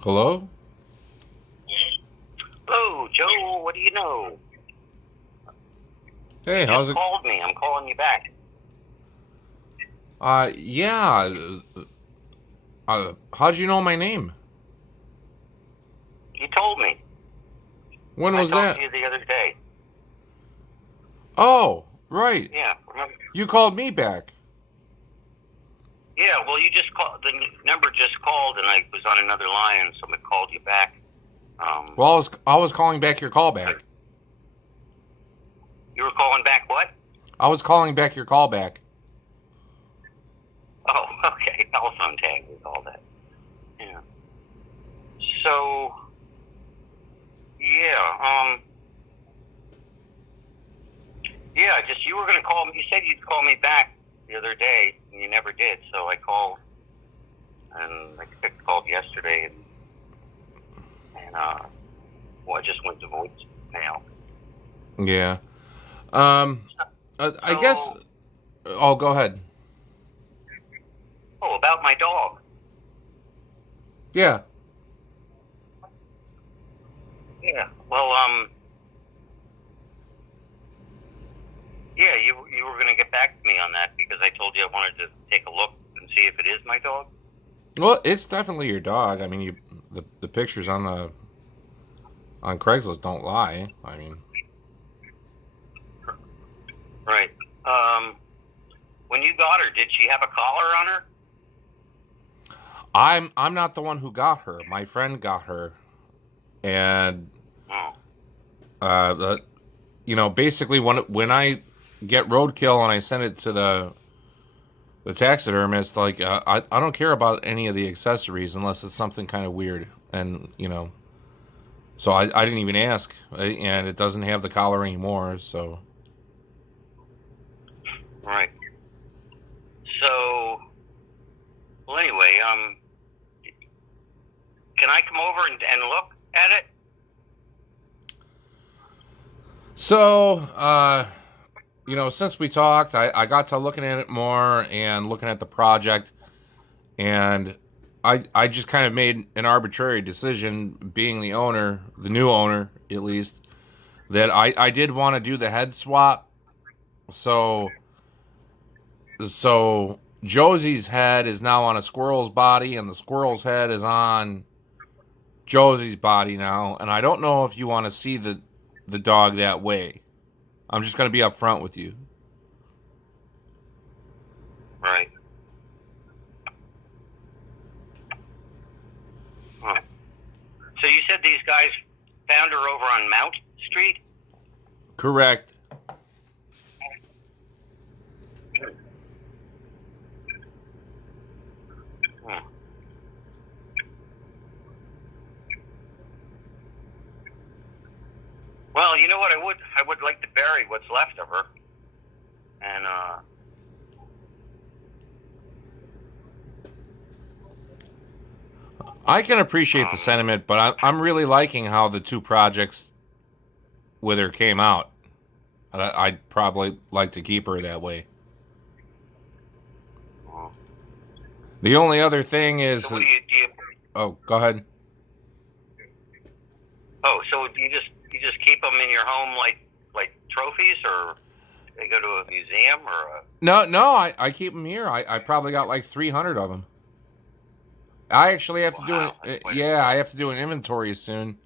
Hello? Hello, Joe. What do you know? You Hey, how's just it? called me. I'm calling you back. Yeah. How'd you know my name? You told me. When I was talked to that? you the other day. Oh, right. Yeah, remember? You called me back. Yeah, well, you just called. The number just called, and I was on another line, and someone called you back. Um, Well, I was calling back your call back. you were calling back what? I was calling back your call back. Oh, okay. Telephone tag with all that. Yeah. So, yeah, yeah. Just you were gonna call me. You said you'd call me back the other day, and you never did. So I called, and I called yesterday, and well, I just went to voicemail. Yeah. Um, I guess. So, Oh, go ahead. oh, about my dog. Yeah. Yeah. Well, yeah, you were gonna get back to me on that because I told you I wanted to take a look and see if it is my dog. Well, it's definitely your dog. I mean, the pictures on Craigslist don't lie. I mean, Right. Um, when you got her, did she have a collar on her? I'm not the one who got her. My friend got her, and Oh, uh, basically when I get roadkill and I send it to the taxidermist, like I don't care about any of the accessories unless it's something kind of weird, and so I didn't even ask, and it doesn't have the collar anymore. So right. So, well, anyway, can I come over and look at it? so since we talked, I got to looking at it more and looking at the project, and I just kind of made an arbitrary decision, being the owner, the new owner at least, that I did want to do the head swap. So Josie's head is now on a squirrel's body, and the squirrel's head is on Josie's body now. And I don't know if you want to see the dog that way. I'm just gonna be upfront with you. Right. Huh. So you said these guys found her over on Mount Street? Correct. Hmm. Well, you know what? I would like to bury what's left of her, and I can appreciate the um, sentiment, but I'm really liking how the two projects with her came out. I'd probably like to keep her that way. well, The only other thing so is, what do you? oh, go ahead. Oh, so you just keep them in your home like trophies, or they go to a museum or a? No, no, I keep them here. I probably got like 300 of them. I actually have to do Wow, that's quite a yeah, few. I have to do an inventory soon.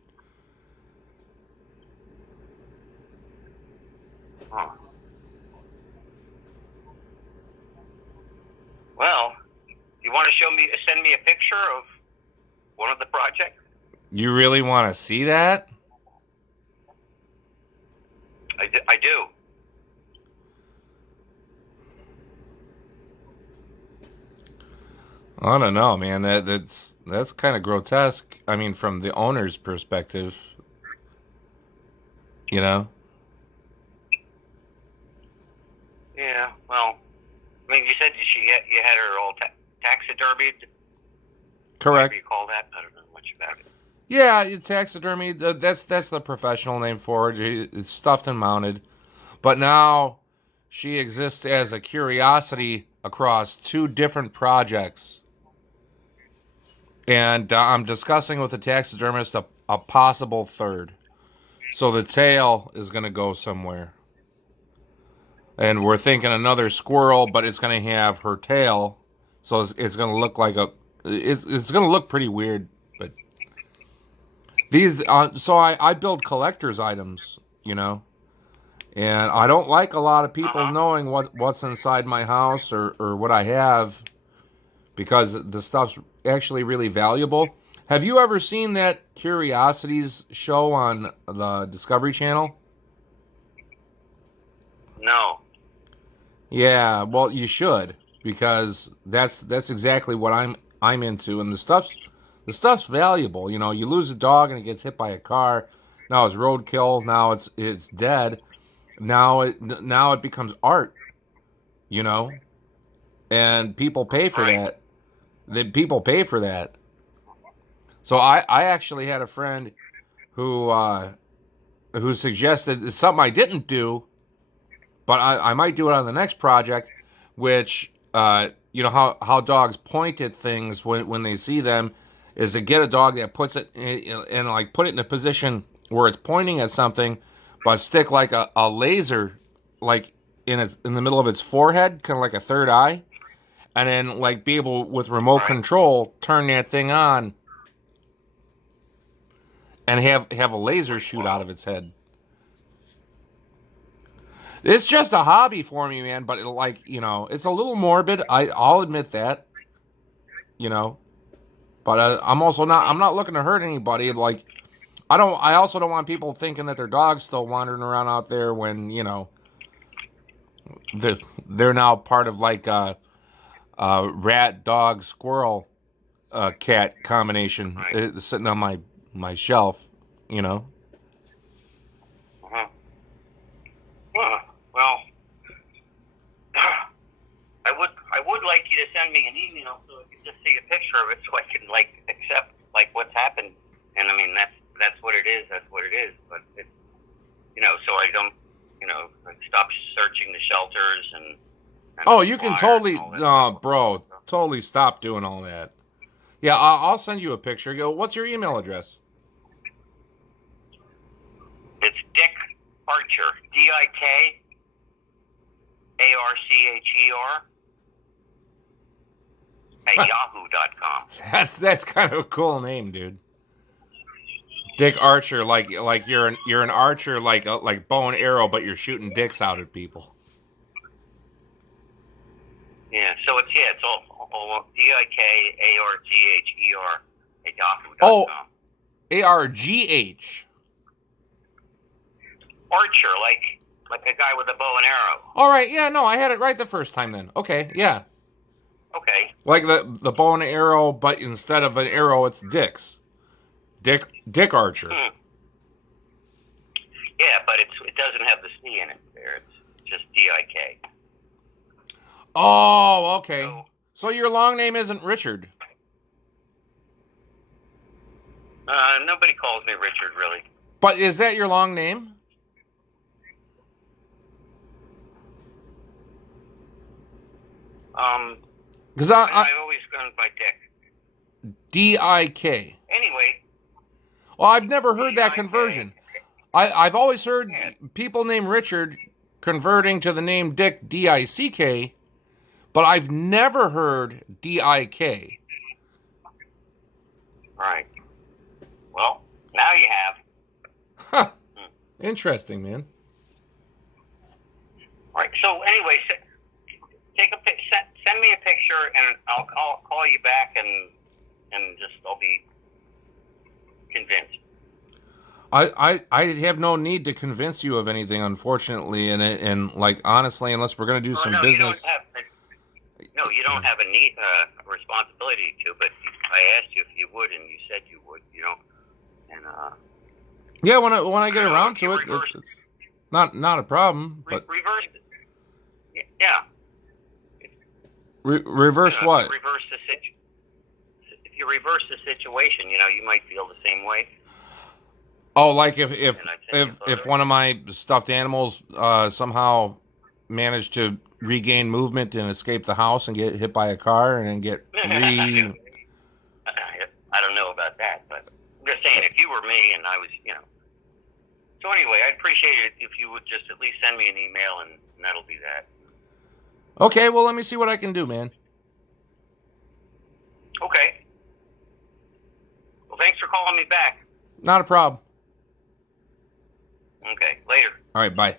Huh. Well, you want to send me a picture of one of the projects? You really want to see that? I do. I don't know, man. That's kind of grotesque. I mean, from the owner's perspective, you know. Yeah. Well, I mean, you said you had her all taxidermied, whatever Correct. you call that. I don't know much about it. Yeah, taxidermy. That's the professional name for it. It's stuffed and mounted. But now she exists as a curiosity across two different projects. and I'm discussing with the taxidermist a possible third. So the tail is going to go somewhere. And we're thinking another squirrel, but it's going to have her tail. So it's going to look like a. It's going to look pretty weird. But these. So I build collector's items, you know. And I don't like a lot of people Uh-huh. knowing what's inside my house or what I have because the stuff's actually really valuable. Have you ever seen that Curiosities show on the Discovery Channel? No. Yeah, well, you should because that's exactly what I'm into, and the stuff's valuable. You know, you lose a dog and it gets hit by a car. Now it's roadkill. Now it's dead. Now it becomes art. You know, and people pay for Right. that. The people pay for that. So I actually had a friend who who suggested something I didn't do, but I might do it on the next project, which you know how dogs point at things when they see them, is to get a dog that puts it and like put it in a position where it's pointing at something, but stick like a laser like in the middle of its forehead, kind of like a third eye, and then like be able with remote Right. control turn that thing on and have a laser shoot out Wow. of its head. It's just a hobby for me, man. But like you know, it's a little morbid. I'll admit that. You know, but I'm also not. Mm-hmm. I'm not looking to hurt anybody. Like I don't. I also don't want people thinking that their dog's still wandering around out there when you know they're now part of like a rat, dog, squirrel, cat combination Right. sitting on my shelf. You know. Uh-huh. Huh. Well, I would like you to send me an email so I can just see a picture of it so I can like accept like what's happened. And I mean that's what it is. That's what it is. But it, so I don't like stop searching the shelters and Oh, the you can flyers and totally, all that stuff. bro, totally stop doing all that. Yeah, I'll send you a picture. Go. What's your email address? It's Dick Archer, DIKARCHER at yahoo.com. That's kind of a cool name, dude. Dick Archer, like you're an archer, like bow and arrow, but you're shooting dicks out at people. Yeah, so it's all DIKARGHER at Oh, yahoo.com. ARGH. Archer, like a guy with a bow and arrow. All right, yeah, no, I had it right the first time. Then, okay, yeah, Okay. like the bow and arrow, but instead of an arrow, it's dicks. Dick Archer. Hmm. Yeah, but it doesn't have the C in it there. It's just DIK. Oh, okay. So So your long name isn't Richard. nobody calls me Richard really. But is that your long name? Um, Because I've always gone by Dick. DIK. Anyway, Well, I've never heard that DIK. conversion. I've always heard Yeah. people named Richard converting to the name Dick DICK, but I've never heard DIK. Right. Well, now you have. Huh. Hmm. Interesting, man. All right. So anyway, send me a picture, and I'll call you back, and just I'll be convinced. I have no need to convince you of anything, unfortunately, and like honestly, unless we're gonna do some No, you don't business. have. No, you don't have a need, responsibility to. But I asked you if you would, and you said you would. And Yeah, when I get around if you to it, it's not a problem. But reverse. Yeah. reverse what? If you reverse the situation, you might feel the same way. Oh, like if if And I'd send you if a if photo. one of my stuffed animals somehow managed to regain movement and escape the house and get hit by a car and then get I'm just saying, if you were me and I was, So anyway, I'd appreciate it if you would just at least send me an email, and that'll be that. Okay, well, let me see what I can do, man. Okay. Well, thanks for calling me back. Not a problem. Okay, later. All right, bye.